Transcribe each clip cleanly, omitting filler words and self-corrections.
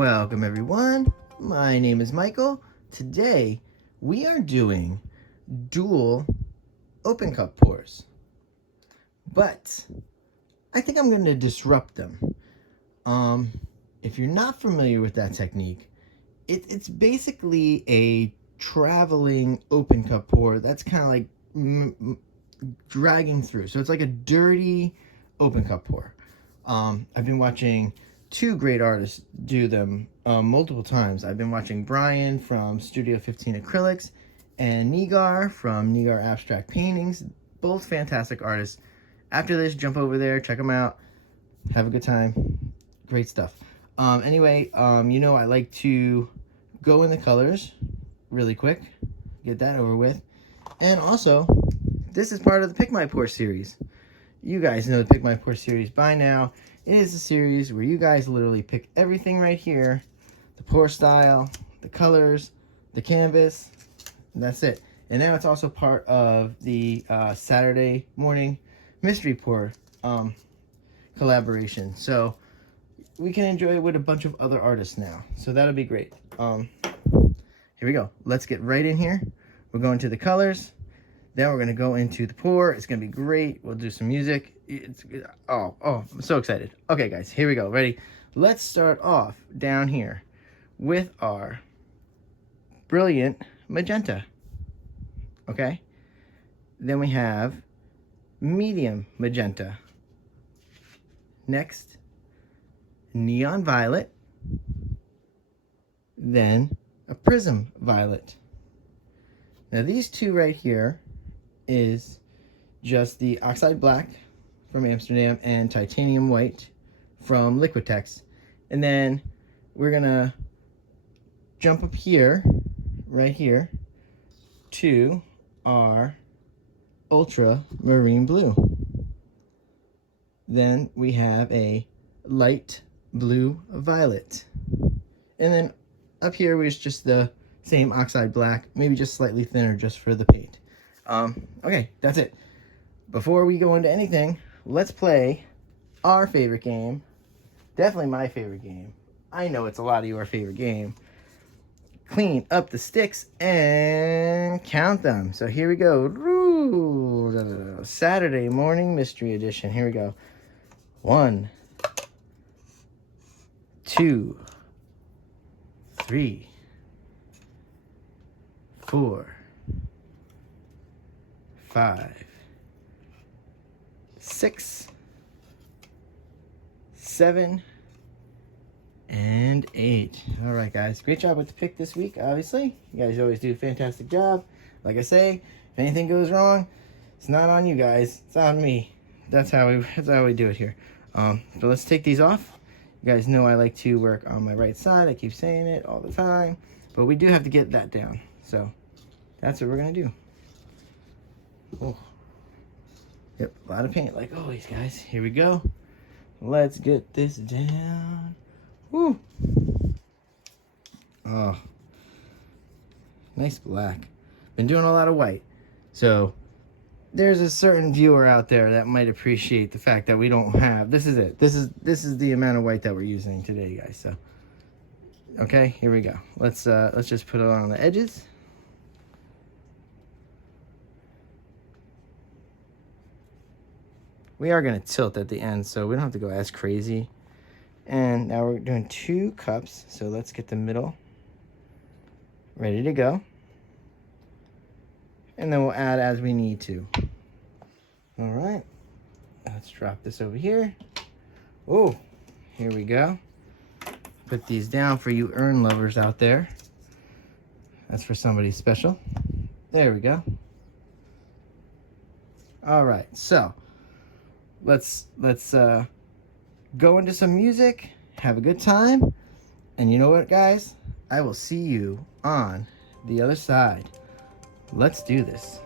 Welcome everyone, my name is Michael. Today we are doing dual open cup pours, but I think I'm going to disrupt them. If you're not familiar with that technique, it's basically a traveling open cup pour that's kind of like dragging through. So it's like a dirty open cup pour. I've been watching two great artists do them multiple times. I've been watching Brian from Studio 15 Acrylics and Nigar from Nigar Abstract Paintings. Both fantastic artists. After this, jump over there, check them out. Have a good time. Great stuff. Anyway, I like to go in the colors really quick. Get that over with. And also, this is part of the Pick My Pour series. You guys know the Pick My Pour series by now. It is a series where you guys literally pick everything right here. The pour style, the colors, the canvas, and that's it. And now it's also part of the Saturday morning mystery pour collaboration. So we can enjoy it with a bunch of other artists now. So that'll be great. Here we go. Let's get right in here. We're going to the colors. Then we're going to go into the pour. It's going to be great. We'll do some music. I'm so excited. Okay, guys, here we go. Ready? Let's start off down here with our brilliant magenta. Okay? Then we have medium magenta. Next, neon violet. Then a prism violet. Now these two right here is just the oxide black from Amsterdam and titanium white from Liquitex. And then we're gonna jump up here, right here, to our ultramarine blue. Then we have a light blue violet. And then up here was just the same oxide black, maybe just slightly thinner just for the paint. Okay, that's it. Before we go into anything, let's play our favorite game. Definitely my favorite game. I know it's a lot of your favorite game. Clean up the sticks and count them. So here we go. Ooh, Saturday morning mystery edition. Here we go. 1, 2, 3, 4, 5, 6, 7, and 8. All right, guys. Great job with the pick this week, obviously. You guys always do a fantastic job. Like I say, if anything goes wrong, it's not on you guys. It's on me. That's how we do it here. But let's take these off. You guys know I like to work on my right side. I keep saying it all the time. But we do have to get that down. So that's what we're going to do. Oh. Yep, a lot of paint like always, guys. Here we go. Let's get this down. Woo. Oh. Nice black. Been doing a lot of white. So there's a certain viewer out there that might appreciate the fact that we don't have. This is it. This is the amount of white that we're using today, guys. So okay, here we go. Let's just put it on the edges. We are going to tilt at the end, so we don't have to go as crazy. And now we're doing 2 cups, so let's get the middle ready to go. And then we'll add as we need to. All right, let's drop this over here. Oh, here we go. Put these down for you urn lovers out there. That's for somebody special. There we go. All right, so let's go into some music, have a good time, and you know what, guys? I will see you on the other side. Let's do this.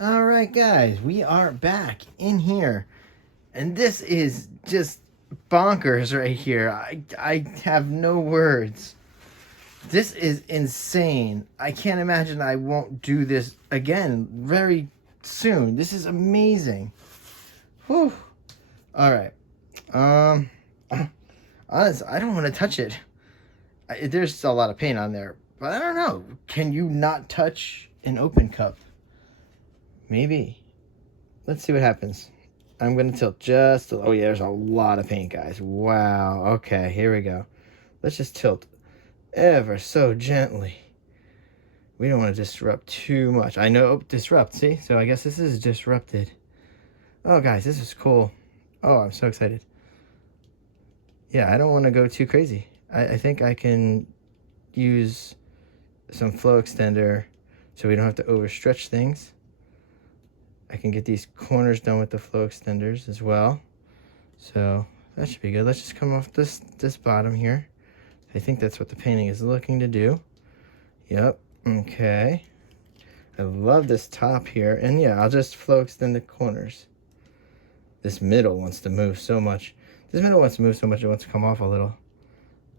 All right, guys, we are back in here, and this is just bonkers right here. I have no words. This is insane. I can't imagine I won't do this again very soon. This is amazing. Whew. All right. Honestly, I don't want to touch it. There's a lot of paint on there, but I don't know. Can you not touch an open cup? Maybe. Let's see what happens. I'm going to tilt just... Oh, yeah, there's a lot of paint, guys. Wow. Okay, here we go. Let's just tilt ever so gently. We don't want to disrupt too much. I know... Oh, disrupt, see? So I guess this is disrupted. Oh, guys, this is cool. Oh, I'm so excited. Yeah, I don't want to go too crazy. I think I can use some flow extender so we don't have to overstretch things. I can get these corners done with the flow extenders as well. So that should be good. Let's just come off this bottom here. I think that's what the painting is looking to do. Yep. Okay. I love this top here. And yeah, I'll just flow extend the corners. This middle wants to move so much. This middle wants to move so much it wants to come off a little.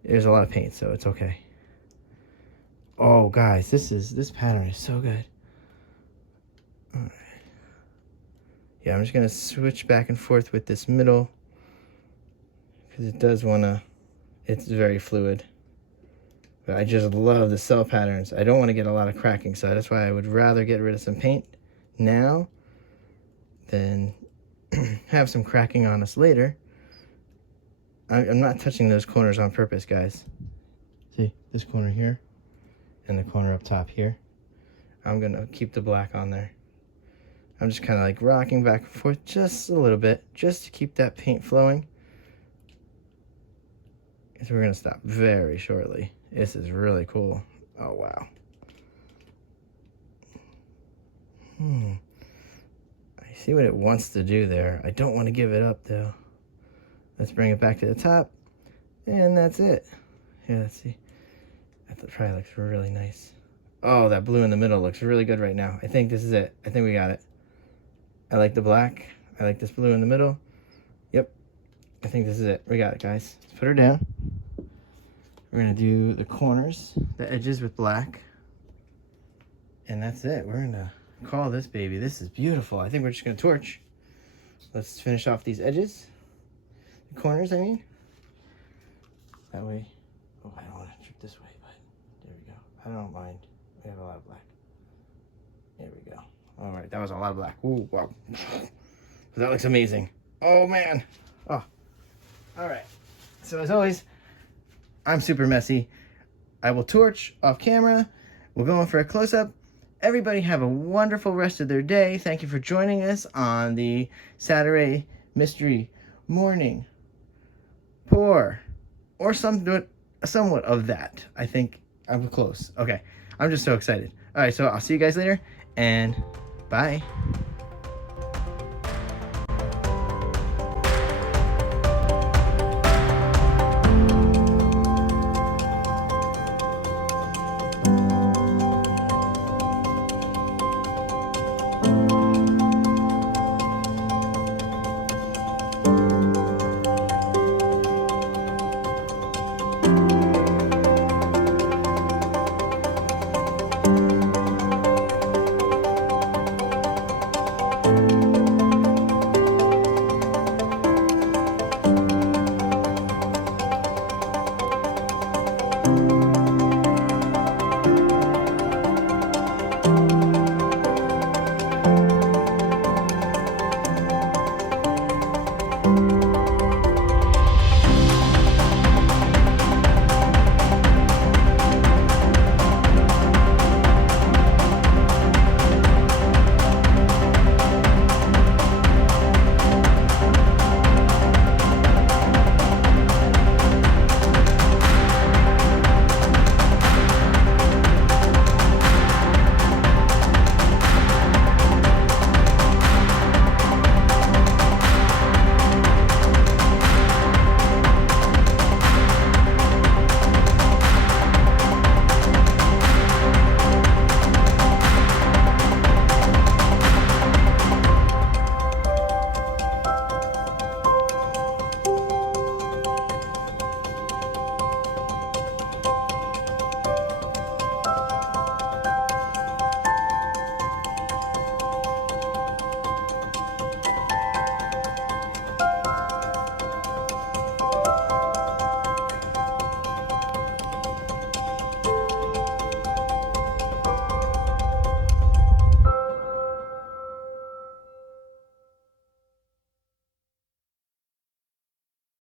There's a lot of paint, so it's okay. Oh, guys, this pattern is so good. All right. Yeah, I'm just going to switch back and forth with this middle because it does want to, it's very fluid. But I just love the cell patterns. I don't want to get a lot of cracking, so that's why I would rather get rid of some paint now than have some cracking on us later. I'm not touching those corners on purpose, guys. See, this corner here and the corner up top here. I'm going to keep the black on there. I'm just kind of like rocking back and forth just a little bit, just to keep that paint flowing. So we're going to stop very shortly. This is really cool. Oh, wow. I see what it wants to do there. I don't want to give it up, though. Let's bring it back to the top. And that's it. Yeah, let's see. That probably looks really nice. Oh, that blue in the middle looks really good right now. I think this is it. I think we got it. I like the black. I like this blue in the middle. Yep. I think this is it. We got it, guys. Let's put her down. We're going to do the corners, the edges with black. And that's it. We're going to call this baby. This is beautiful. I think we're just going to torch. Let's finish off these edges. The corners, I mean. That way. Oh, I don't want to trip this way, but there we go. I don't mind. We have a lot of black. There we go. All right, that was a lot of black. Ooh, wow. That looks amazing. Oh, man. Oh, all right. So as always, I'm super messy. I will torch off camera. We'll go in for a close-up. Everybody have a wonderful rest of their day. Thank you for joining us on the Saturday Mystery Morning Pour. Or somewhat of that. I think I'm close. Okay, I'm just so excited. All right, so I'll see you guys later, and bye.